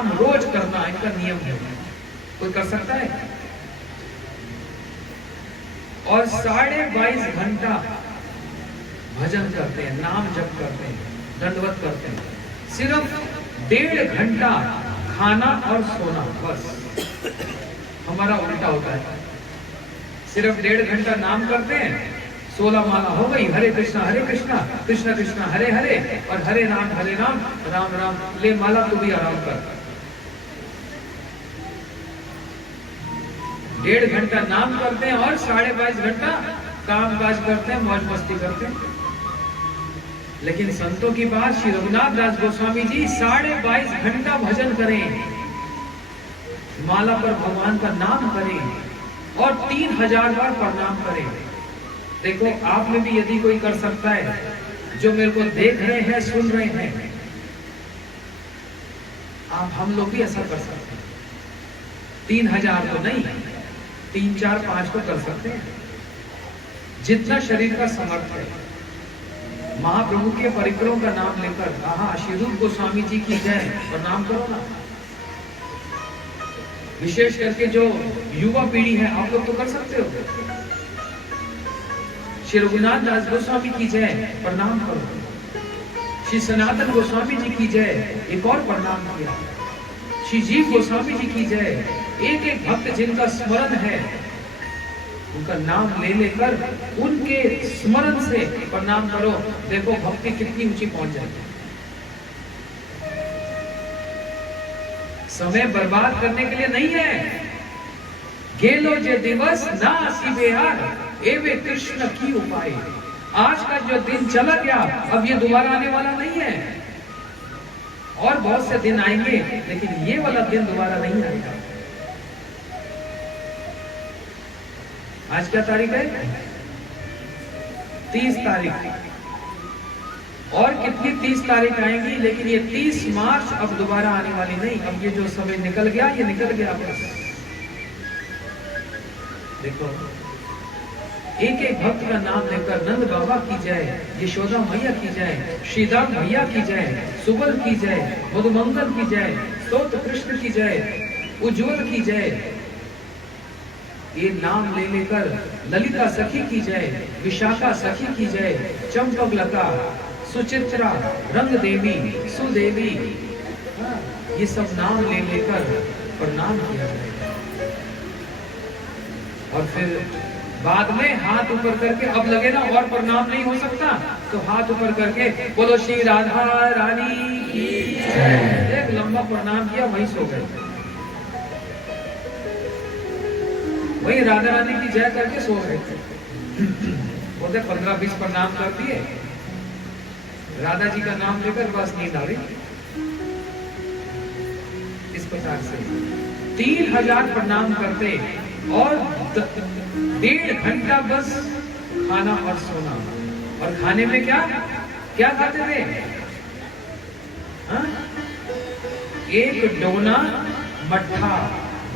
नाम रोज करना इनका नियम है। कोई कर सकता है? और 22.5 घंटा भजन करते हैं, नाम जप करते हैं, दंडवत करते हैं। सिर्फ 1.5 घंटा खाना और सोना, बस। हमारा उल्टा होता है, सिर्फ 1.5 घंटा नाम करते हैं, 16 माला हो गई, हरे कृष्णा कृष्ण कृष्ण हरे हरे, और हरे राम राम राम। ले माला तू भी आराम कर। 1.5 घंटा नाम करते हैं और 22.5 घंटा काम काज करते हैं, मौज मस्ती करते हैं। लेकिन संतों की बात, श्री रघुनाथ दास गोस्वामी जी 22.5 घंटा भजन करें, माला पर भगवान का नाम करें और 3000 बार प्रणाम करें। देखो आप में भी यदि कोई कर सकता है, जो मेरे को देख रहे हैं, सुन रहे हैं, आप हम लोग भी ऐसा कर सकते हैं। 3000 तो नहीं, 3, 4, 5 तो कर सकते हैं, जितना शरीर का समर्थ है। महाप्रभु के परिकरों का नाम लेकर, श्री रूप गोस्वामी जी की जय, प्रणाम करो ना। विशेष करके जो युवा पीढ़ी है, आप लोग तो कर सकते हो। श्री रघुनाथ दास गोस्वामी की जय, प्रणाम करो। श्री सनातन गोस्वामी जी की जय, एक और प्रणाम किया। श्री जीव गोस्वामी जी की जय। एक एक भक्त जिनका स्मरण है, उनका नाम ले लेकर उनके स्मरण से प्रणाम करो। देखो भक्ति कितनी ऊंची पहुंच जाती है। समय बर्बाद करने के लिए नहीं है। गेलो जे दिवस ना आसीबे यार, एवे कृष्ण की उपाय। आज का जो दिन चला गया, अब ये दोबारा आने वाला नहीं है। और बहुत से दिन आएंगे, लेकिन ये वाला दिन दोबारा नहीं आएगा। आज क्या तारीख है? 30 तारीख। और कितनी 30 तारीख आएंगी, लेकिन ये 30 मार्च अब दोबारा आने वाली नहीं। अब ये जो समय निकल गया, ये निकल गया बस। देखो एक एक भक्त का नाम लेकर, नंद बाबा की जय, यशोदा मैया की जय, श्रीदाम भैया की जय, सुबल की जय, मधुमंगल की जय, स्तोत्र कृष्ण की जय, उज्ज्वल की जय। ये नाम ले लेकर ललिता सखी की जय, विशाखा सखी की जय, चंपकलता, सुचित्रा, रंग देवी, सुदेवी, ये सब नाम ले लेकर प्रणाम किया जाएगा। और फिर बाद में हाथ ऊपर करके, अब लगे ना और प्रणाम नहीं हो सकता, तो हाथ ऊपर करके बोलो श्री राधा रानी की जय। एक लंबा प्रणाम किया, वहीं सो गए। वही राधा रानी की जय करके सो गए थे। बोलते 15-20 प्रणाम कर दिए, राधा जी का नाम लेकर बस नींद आ गई। इस प्रकार से 3000 प्रणाम करते और 1.5 घंटा बस खाना और सोना। और खाने में क्या क्या खाते थे? एक डोना मट्ठा,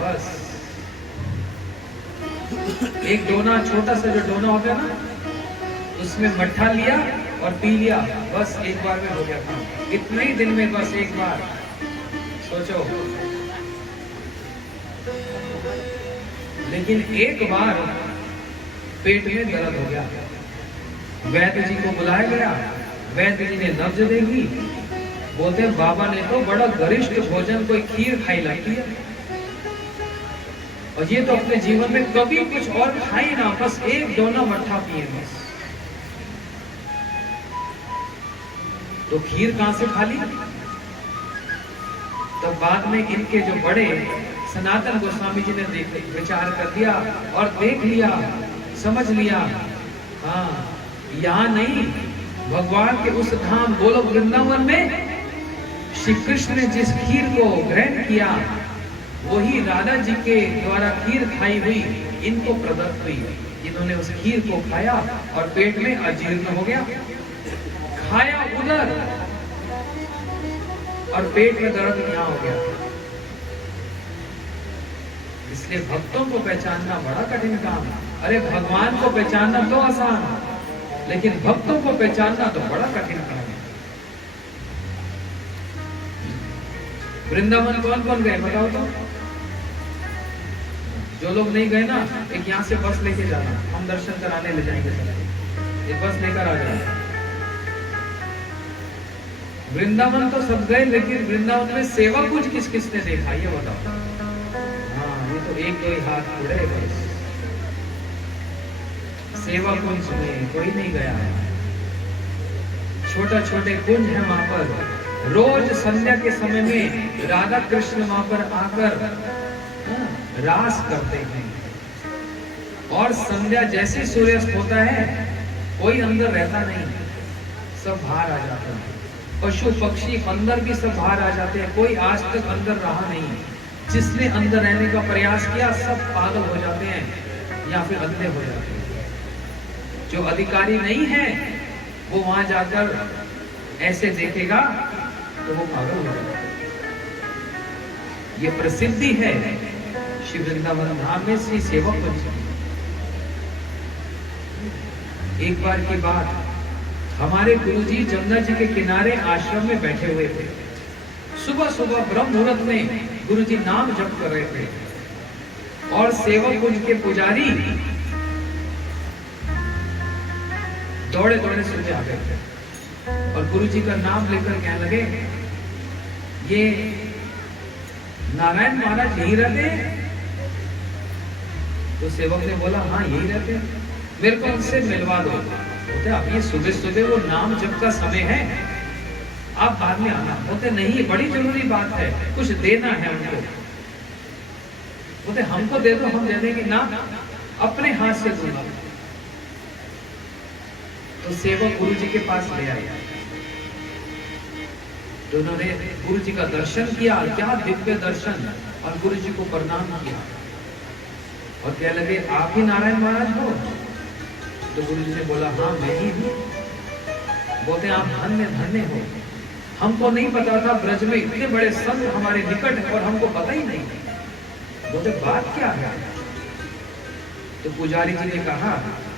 बस एक डोना, छोटा सा जो डोना होता है ना, उसमें मट्ठा लिया और पी लिया, बस एक बार में हो गया था। इतने ही दिन में बस एक बार। सोचो, लेकिन एक बार पेट में दर्द हो गया, वैद्य जी को बुलाया गया। वैद्य जी ने नब्ज देखी, बोलते बाबा ने तो बड़ा गरिष्ठ भोजन, कोई खीर खाई लगती है, और ये तो अपने जीवन में कभी कुछ और खाई ना, बस एक डोना मट्ठा पिए बस। तो खीर कहां से खा ली? तब बाद में इनके जो बड़े सनातन गोस्वामी जी ने विचार कर दिया और देख लिया, समझ लिया, यहाँ नहीं, भगवान के उस धाम गोलोक वृंदावन में श्री कृष्ण ने जिस खीर को ग्रहण किया, वही राधा जी के द्वारा खीर खाई हुई इनको प्रदत्त हुई। इन्होंने उस खीर को खाया और पेट में अजीर्ण हो गया। खाया उधर और पेट में दर्द यहाँ हो गया। इसलिए भक्तों को पहचानना बड़ा कठिन काम है। अरे भगवान को पहचानना तो आसान, लेकिन भक्तों को पहचानना तो बड़ा कठिन काम है। वृंदावन कौन कौन गए बताओ तो? जो लोग नहीं गए ना, एक यहाँ से बस लेके जाना, हम दर्शन कराने ले जाएंगे। ये बस लेकर आ जाए। वृंदावन तो सब गए, लेकिन वृंदावन में सेवा कुछ किस किसने देखा ये बताओ? हाँ, ये तो एक दो ही हाथ उड़े बस। सेवा कुंज में कोई नहीं गया है। छोटा छोटे कुंज है वहां पर। रोज संध्या के समय में राधा कृष्ण वहां पर आकर रास करते हैं। और संध्या जैसे सूर्यास्त होता है, कोई अंदर रहता नहीं, सब बाहर आ जाते हैं। पशु पक्षी अंदर भी सब बाहर आ जाते हैं, कोई आज तक अंदर रहा नहीं। जिसने अंदर रहने का प्रयास किया सब पागल हो जाते हैं या फिर अंधे हो जाते हैं। जो अधिकारी नहीं है वो वहां जाकर ऐसे देखेगा तो वो पागल हो जाएगा। ये प्रसिद्धि है श्री वृंदावन धाम में श्री सेवक कुंज। एक बार की बात, हमारे गुरुजी जमुना जी के किनारे आश्रम में बैठे हुए थे। सुबह सुबह ब्रह्म मुहूर्त में गुरुजी नाम जप कर रहे थे और सेवक कुंज के पुजारी दौड़े दौड़े से आ गए थे और गुरुजी का नाम लेकर कहने लगे, ये नारायण महाराज यही रहते हैं? तो सेवक ने बोला, हाँ यही रहते हैं, मेरे को उनसे मिलवा दो। बोलते अब ये सुबह सुबह वो नाम जप का समय है, आप बाद में आना। बोलते नहीं, बड़ी जरूरी बात है, कुछ देना है उनको। बोलते हमको दे दो, हम दे देंगे ना, अपने हाथ से दूंगा। तो सेवक गुरु जी के पास ले आया। तो उन्होंने गुरु जी का दर्शन किया, क्या दिव्य दर्शन, और गुरु जी को प्रणाम किया और कहने लगे, आप ही नारायण महाराज हो? तो गुरु जी ने बोला, हाँ मैं ही हूँ। बोलते आप धन्य धन्य हो, हमको नहीं पता था ब्रज में इतने बड़े संत हमारे निकट है और हमको पता ही नहीं। बोलते बात क्या है? तो पुजारी जी ने कहा,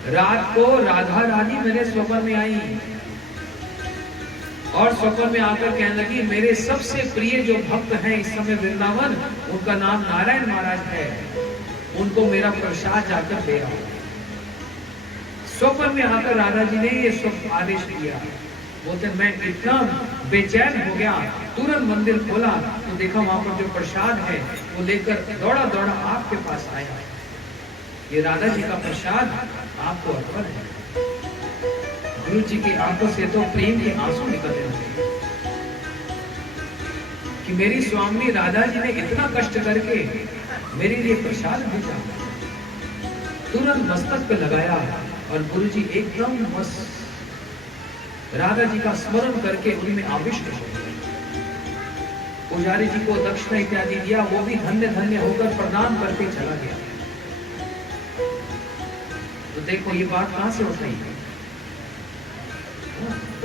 रात को राधा रानी मेरे स्वप्न में आई और स्वप्न में आकर कहने लगी, मेरे सबसे प्रिय जो भक्त हैं इस समय वृंदावन, उनका नाम नारायण महाराज है, उनको मेरा प्रसाद जाकर दे आओ। स्वप्न में आकर राधा जी ने ये सब आदेश दिया। बोलते मैं इतना बेचैन हो गया, तुरंत मंदिर खोला तो देखा वहां पर जो प्रसाद है वो लेकर दौड़ा दौड़ा आपके पास आया। ये राधा जी का प्रसाद आपको अर्पण है। गुरु जी की आंखों से तो प्रेम के आंसू निकलने लगे कि मेरी स्वामी राधा जी ने इतना कष्ट करके मेरे लिए प्रसाद भेजा। तुरंत मस्तक पे लगाया और गुरु जी एकदम बस राधा जी का स्मरण करके उनमें आविष्ट हो गए। पुजारी जी को दक्षिणा इत्यादि दिया, वो भी धन्य धन्य होकर प्रणाम करके चला गया। तो देखो ये बात कहां से उठ रही है?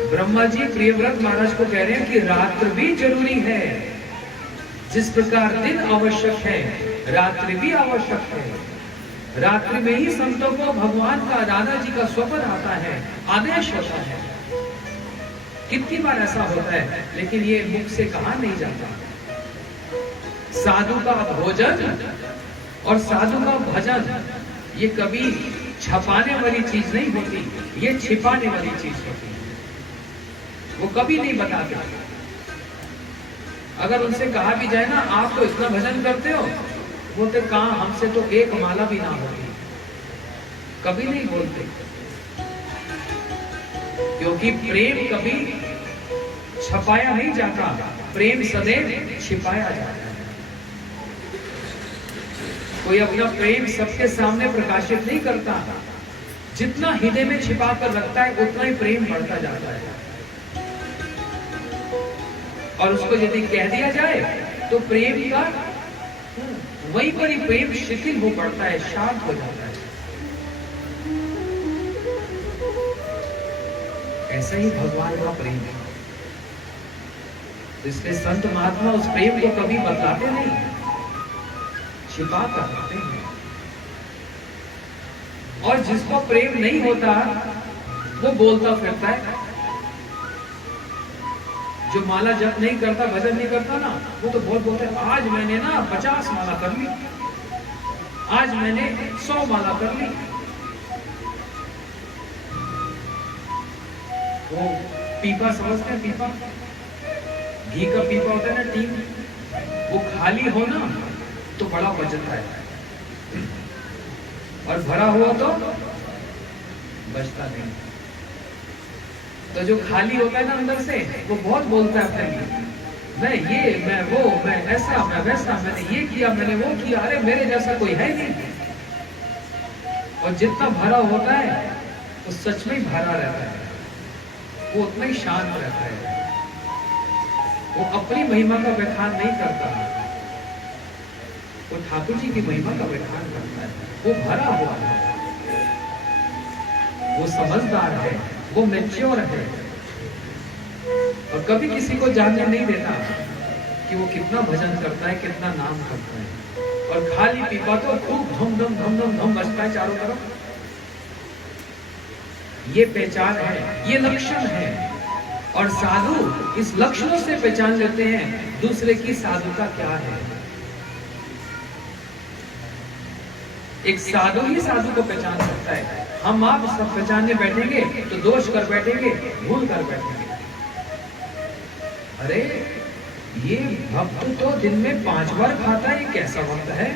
ब्रह्मा जी प्रियव्रत महाराज को कह रहे हैं कि रात्रि भी जरूरी है। जिस प्रकार दिन आवश्यक है, रात्रि भी आवश्यक है। रात्रि में ही संतों को भगवान का, राधा जी का स्वप्न आता है, आदेश होता है। कितनी बार ऐसा होता है, लेकिन ये मुख से कहा नहीं जाता। साधु का भोजन और साधु का भजन ये कभी छपाने वाली चीज नहीं होती, ये छिपाने वाली चीज होती है। वो कभी नहीं बताते। अगर उनसे कहा भी जाए ना, आप तो इतना भजन करते हो, बोलते कहां, हमसे तो एक माला भी ना होती। कभी नहीं बोलते, क्योंकि प्रेम कभी छपाया नहीं जाता, प्रेम सदैव छिपाया जाता है। कोई अपना प्रेम सबके सामने प्रकाशित नहीं करता। जितना हृदय में छिपा कर रखता है उतना ही प्रेम बढ़ता जाता है। और उसको यदि कह दिया जाए तो प्रेम का वहीं पर ही प्रेम शिथिल हो पड़ता है, शांत हो जाता है। ऐसा ही भगवान का प्रेम है। इसलिए संत महात्मा उस प्रेम को कभी बतलाते नहीं, छिपा कर रखते हैं। और जिसको प्रेम नहीं होता वो बोलता फिरता है। जो माला जप नहीं करता, भजन नहीं करता ना, वो तो बहुत बोलते हैं आज मैंने ना 50 माला कर ली, आज मैंने 100 माला कर ली। वो पीपा समझते हैं? पीपा, घी का पीपा होता है ना, टीम, वो खाली हो ना तो बड़ा बचता है, और भरा हुआ तो बचता नहीं। तो जो खाली होता है ना अंदर से, वो बहुत बोलता है अपने लिए, मैं ये, मैं वो, मैं ऐसा, मैं वैसा, मैंने ये किया, मैंने वो किया, अरे मेरे जैसा कोई है नहीं। और जितना भरा होता है तो सच में भरा रहता है, वो उतना ही शांत रहता है, वो अपनी महिमा का व्याख्यान नहीं करता, वो ठाकुर जी की महिमा का व्याख्यान करता है। वो भरा हुआ है, वो समझदार है, वो मैच्योर है, और कभी किसी को जानने नहीं देता कि वो कितना भजन करता है, कितना नाम करता है। और खाली पीपा तो खूब धम धम धम धम धम बजता है चारों तरफ। ये पहचान है, ये लक्षण है। और साधु इस लक्षणों से पहचान लेते हैं दूसरे की साधुता क्या है। एक साधु ही साधु को पहचान सकता है। हम आप सब पहचानने बैठेंगे तो दोष कर बैठेंगे, भूल कर बैठेंगे। अरे ये भक्त तो दिन में 5 बार खाता है, ये कैसा भक्त है।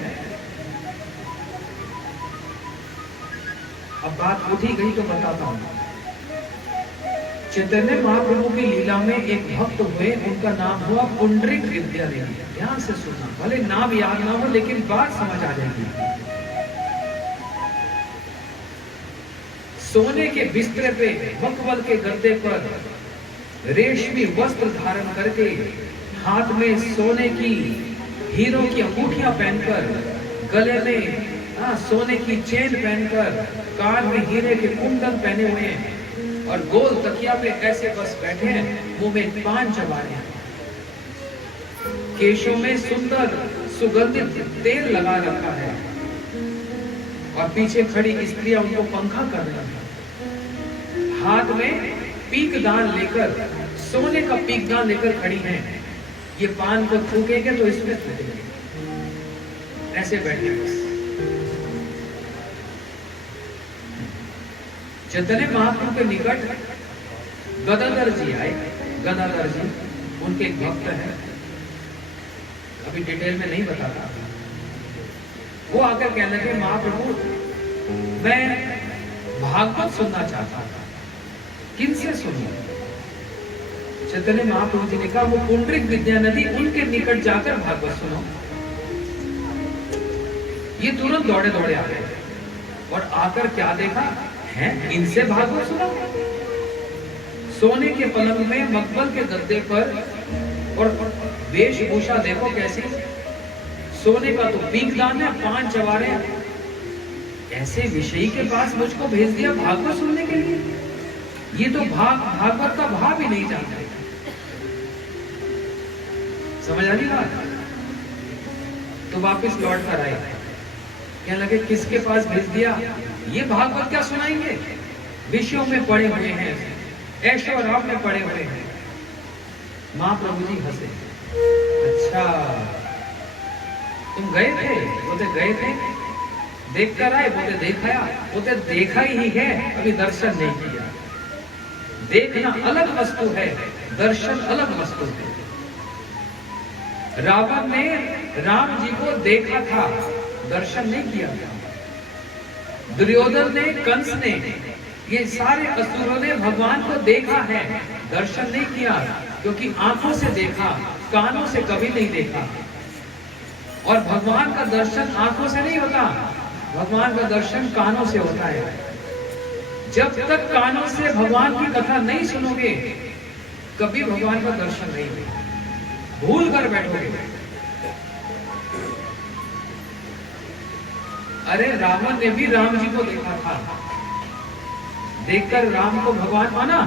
अब बात उठी गई तो बताता हूं। चैतन्य महाप्रभु की लीला में एक भक्त हुए, उनका नाम हुआ पुंडरीक विद्यादेवी। ध्यान से सुनना, भले नाम याद ना हो लेकिन बात समझ आ जाएगी। सोने के बिस्तर पे, मखमल के गद्दे पर, रेशमी वस्त्र धारण करके, हाथ में सोने की हीरों की अंगूठियां पहनकर, गले में सोने की चेन पहनकर, कान में हीरे के कुंडल पहने हुए हैं, और गोल तकिया पे ऐसे बस बैठे हैं, मुंह में पान चबा रहे हैं, केशों में सुंदर सुगंधित तेल लगा रखा है, और पीछे खड़ी स्त्रियां उनको पंखा कर रही हैं। हाथ में पीकदान लेकर, सोने का पीकदान लेकर खड़ी हैं। ये पान को थूकेंगे तो इसमें थूकेंगे, ऐसे बैठे बस। चैतन्य महाप्रभु के निकट गदाधर जी आए। गदाधर जी उनके एक भक्त हैं, अभी डिटेल में नहीं बताता। वो आकर कहने लगे, महाप्रभु मैं भागवत सुनना चाहता था, किनसे सुनूं? चैतन्य महाप्रभु जी ने कहा, वो पुंडरीक विद्यानदी, उनके निकट जाकर भागवत सुनो। ये तुरंत दौड़े दौड़े आ गए, और आकर क्या देखा है, इनसे भागवत सुनो। सोने के पलंग में, मखमल के गद्दे पर, और वेशभूषा देखो कैसी, सोने का तो पीकदान है, पान चबा रहे हैं। ऐसे विषयी के पास मुझको भेज दिया भागवत सुनने के लिए। ये तो भागवत का भाव ही नहीं जानते। समझ आ रही बात? तो वापस लौट कर आए, कहने लगे किसके पास भेज दिया, ये भागवत क्या सुनाएंगे, विषयों में पड़े हुए हैं, ऐशो आराम में पड़े हुए हैं। महाप्रभु जी हंसे, अच्छा तुम गए थे? बोलते गए थे। देख कर आए? बोलते देखा। बोलते देखा ही है, अभी दर्शन नहीं किया। देखना अलग वस्तु है, दर्शन अलग वस्तु है। रावण ने राम जी को देखा था, दर्शन नहीं किया था। दुर्योधन ने, कंस ने, ये सारे असुरों ने भगवान को देखा है, दर्शन नहीं किया, क्योंकि आंखों से देखा, कानों से कभी नहीं देखा। और भगवान का दर्शन आंखों से नहीं होता, भगवान का दर्शन कानों से होता है। जब तक कानों से भगवान की कथा नहीं सुनोगे, कभी भगवान का दर्शन नहीं होगा, भूल कर बैठोगे। अरे रावण ने भी राम जी को देखा था, देखकर राम को भगवान माना।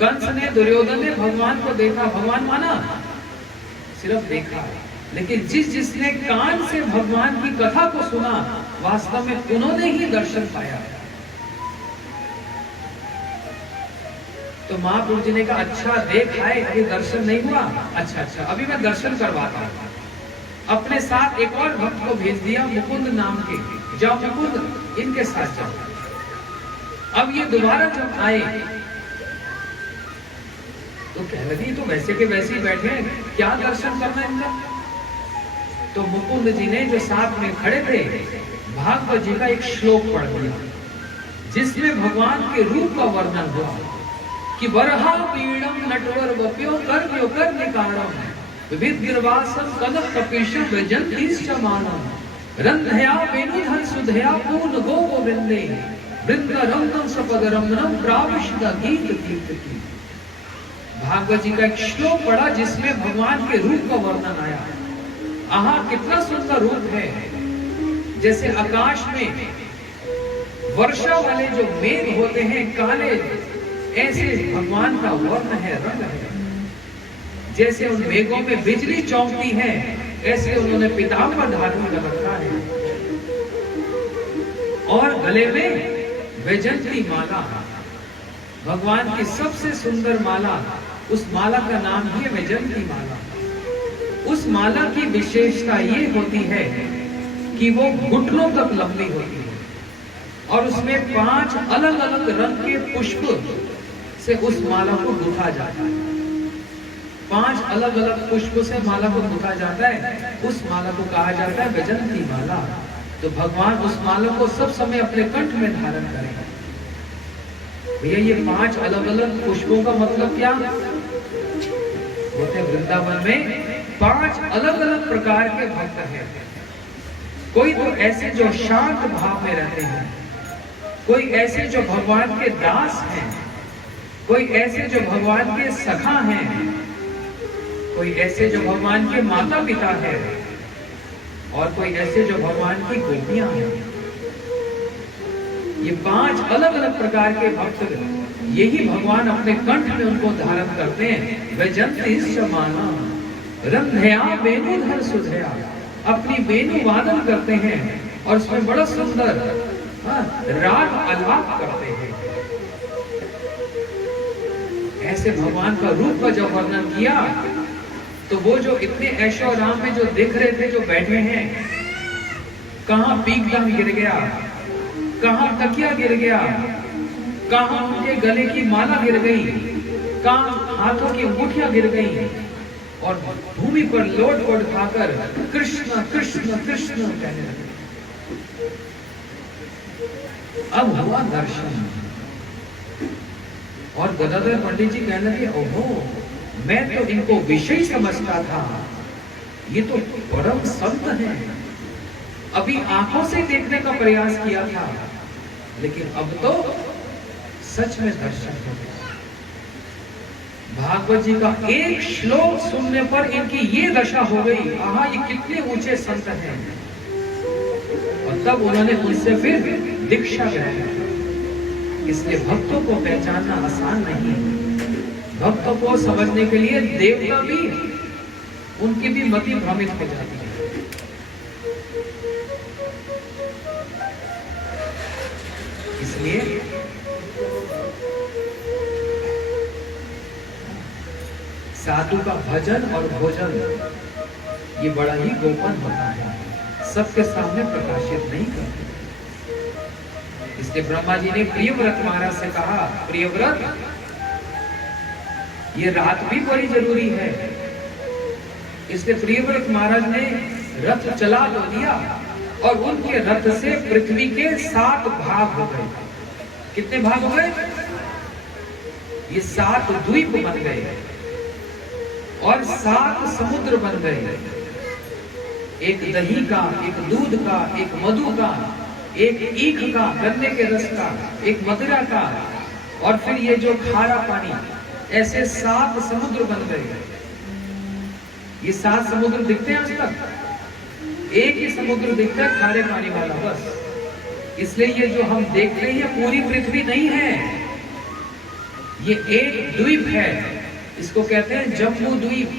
कंस ने, दुर्योधन ने भगवान को देखा, भगवान माना, सिर्फ देखा। लेकिन जिसने कान से भगवान की कथा को सुना, वास्तव में उन्होंने ही दर्शन पाया। तो महाप्रभु जी ने कहा अच्छा देख आए, अभी दर्शन नहीं हुआ, अच्छा अभी मैं दर्शन करवाता हूँ। अपने साथ एक और भक्त को भेज दिया मुकुंद नाम के, जाओ मुकुंद इनके साथ जाओ। अब ये दोबारा जब आए तो कह लगी तो वैसे के वैसे ही बैठे हैं, क्या दर्शन करना है इनका। तो मुकुंद जी ने जो साथ में खड़े थे भागवत जी का एक श्लोक पढ़ दिया जिसमें भगवान के रूप का वर्णन हुआ कि वरहा पीड़म नटवर वप्यो कर्म्यो कर्णिकारम विविध गिरवासम कनक कपीशम वैजंतीश्चमानम रंधया वेणुधर सुधया पूर्ण गो गोविंदे वृंदारंगम सपदरमनम प्राविशद गीत कीर्तकी। भागवत जी का एक श्लोक पढ़ा जिसमें भगवान के रूप का वर्णन आया। आहा कितना सुंदर रूप है, जैसे आकाश में वर्षा वाले जो मेघ होते हैं काले, ऐसे भगवान का वर्ण है, रंग है। जैसे उन मेघों में बिजली चमकती है ऐसे उन्होंने पीताम्बर धारण कर रखा है और गले में वैजंती माला, भगवान की सबसे सुंदर माला, उस माला का नाम ही है वैजंती माला। उस माला की विशेषता ये होती है कि वो घुटनों तक लंबी होती है और उसमें 5 अलग अलग रंग के पुष्प से उस माला को गुथा जाता है। 5 अलग अलग पुष्प से माला को गुथा जाता है, उस माला को कहा जाता है वैजंती माला। तो भगवान उस माला को सब समय अपने कंठ में धारण करेंगे। भैया ये 5 अलग अलग पुष्पों का मतलब क्या होते? वृंदावन में 5 अलग अलग प्रकार के भक्त हैं। कोई तो ऐसे जो शांत भाव में रहते हैं, कोई ऐसे जो भगवान के दास हैं, कोई ऐसे जो भगवान के सखा हैं, कोई ऐसे जो भगवान के माता पिता हैं और कोई ऐसे जो भगवान की गोपियां हैं। ये 5 अलग अलग प्रकार के भक्त, यही भगवान अपने कंठ में उनको धारण करते हैं। वैजंतीश्चमाना रंधया वेणुधर सुधया, अपनी वेणु वादन करते हैं और उसमें बड़ा सुंदर राग आलाप करते हैं। ऐसे भगवान का रूप का जब वर्णन किया तो वो जो इतने ऐशो आराम में जो दिख रहे थे, जो बैठे हैं, कहां पीकदान गिर गया, कहां तकिया गिर गया, कहां उनके गले की माला गिर गई, कहां हाथों की अंगूठियां गिर गई और भूमि पर लोट पोट खाकर कृष्ण कृष्ण कृष्ण कहने लगे। अब हुआ दर्शन और गदाधर पंडित जी कहने लगे ओहो, मैं तो इनको विषय समझता था, ये तो परम संत हैं। अभी आंखों से देखने का प्रयास किया था लेकिन अब तो सच में दर्शन हो गया। भागवत जी का एक श्लोक सुनने पर इनकी ये दशा हो गई, आहा ये कितने ऊंचे संत हैं। और तब उन्होंने उनसे फिर दीक्षा ग्रहण की। इसलिए भक्तों को पहचानना आसान नहीं है। भक्तों को समझने के लिए देवता भी, उनकी भी मति भ्रमित हो जाती है। इसलिए साधु का भजन और भोजन ये बड़ा ही गोपन होता है, सबके सामने प्रकाशित नहीं करते। इसलिए ब्रह्मा जी ने प्रियव्रत महाराज से कहा, प्रियव्रत ये रात भी बड़ी जरूरी है। इसलिए प्रियव्रत महाराज ने रथ चला तो दिया और उनके रथ से पृथ्वी के 7 भाग हो गए। कितने भाग हो गए? ये 7 द्वीप बन गए और 7 समुद्र बन गए। एक दही का, एक दूध का, एक मधु का, एक ईख का, गन्ने के रस का, एक मदिरा का, और फिर ये जो खारा पानी, ऐसे 7 समुद्र बन गए। ये 7 समुद्र दिखते हैं आज तक? एक ही समुद्र दिखता है खारे पानी वाला, बस। इसलिए ये जो हम देख रहे हैं पूरी पृथ्वी नहीं है, ये एक द्वीप है। इसको कहते हैं जम्बू द्वीप।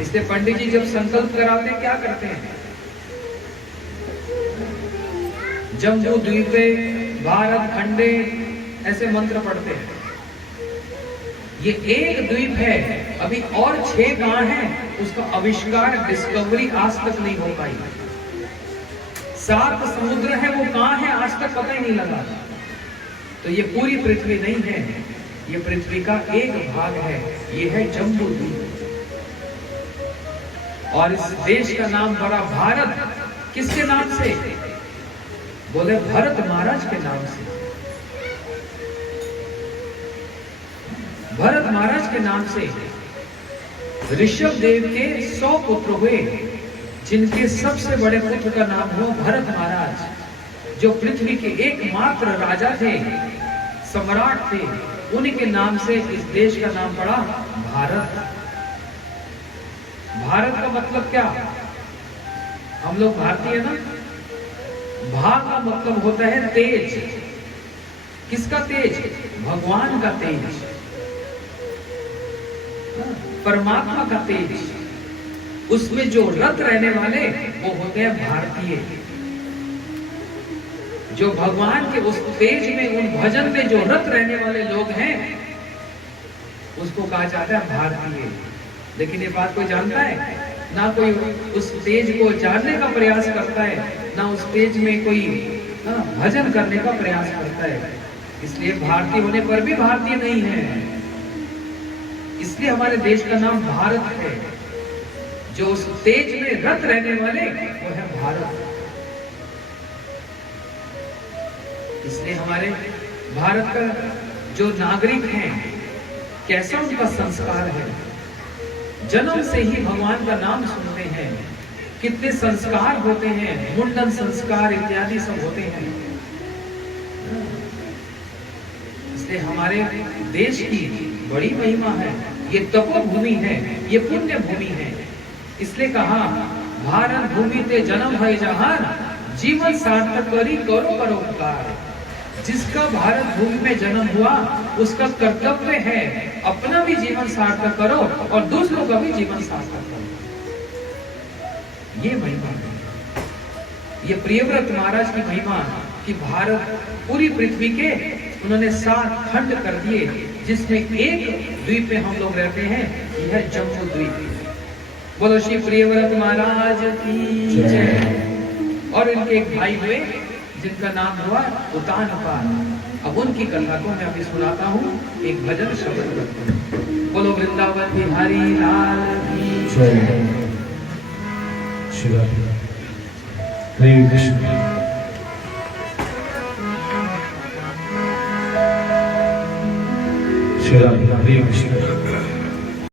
इसलिए पंडित जी जब संकल्प कराते हैं क्या करते हैं? जम्बू द्वीपे भारत खंडे ऐसे मंत्र पढ़ते हैं। ये एक द्वीप है, अभी और 6 कहां हैं, उसका आविष्कार डिस्कवरी आज तक नहीं हो पाई। 7 समुद्र है, वो कहां है आज तक पता ही नहीं लगा। तो ये पूरी पृथ्वी नहीं है, ये पृथ्वी का एक भाग है, ये है जम्बू द्वीप। और इस देश का नाम पड़ा भारत, किसके नाम से? बोले भरत महाराज के नाम से। भरत महाराज के नाम से ऋषभ देव के 100 पुत्र हुए, जिनके सबसे बड़े पुत्र का नाम हुआ भरत महाराज, जो पृथ्वी के एकमात्र राजा थे, सम्राट थे। उन्हीं के नाम से इस देश का नाम पड़ा भारत। भारत का मतलब क्या? हम लोग भारतीय ना। भा का मतलब होता है तेज। किसका तेज? भगवान का तेज, परमात्मा का तेज। उसमें जो रत रहने वाले वो होते हैं भारतीय। जो भगवान के उस तेज में, उन भजन में जो रत रहने वाले लोग हैं, उसको कहा जाता है भारतीय। लेकिन ये बात कोई जानता है? ना कोई उस तेज को जानने का प्रयास करता है, ना उस तेज में कोई भजन करने का प्रयास करता है। इसलिए भारतीय होने पर भी भारतीय नहीं है। इसलिए हमारे देश का नाम भारत है। जो उस तेज में रत रहने वाले वो है भारत। इसलिए हमारे भारत का जो नागरिक हैं, कैसा उनका संस्कार है। जन्म से ही भगवान का नाम सुनते हैं, कितने संस्कार होते हैं, मुंडन संस्कार इत्यादि सब होते हैं। इसलिए हमारे देश की बड़ी महिमा है। ये तपोभूमि है, ये पुण्य भूमि है। इसलिए कहा भारत भूमि ते जन्म है जहान, जीवन सार्थक करी करो परोपकार। जिसका भारत भूमि में जन्म हुआ, उसका कर्तव्य है अपना भी जीवन सार्थक करो और दूसरों का भी जीवन सार्थक करो। ये महिमा है, ये प्रियव्रत महाराज की महिमा कि भारत पूरी पृथ्वी के उन्होंने 7 खंड कर दिए, जिसमें एक द्वीप में हम लोग रहते हैं, यह है जम्बू द्वीप। बोलो श्री प्रियव्रत महाराज की जय। और इनके एक भाई हुए जिनका नाम हुआ उतानपाद। अब उनकी कथा को मैं अभी सुनाता हूँ, एक भजन शब्द करते हैं। बोलो वृंदावन बिहारी लाल की जय। हरे कृष्ण। हरे कृष्ण।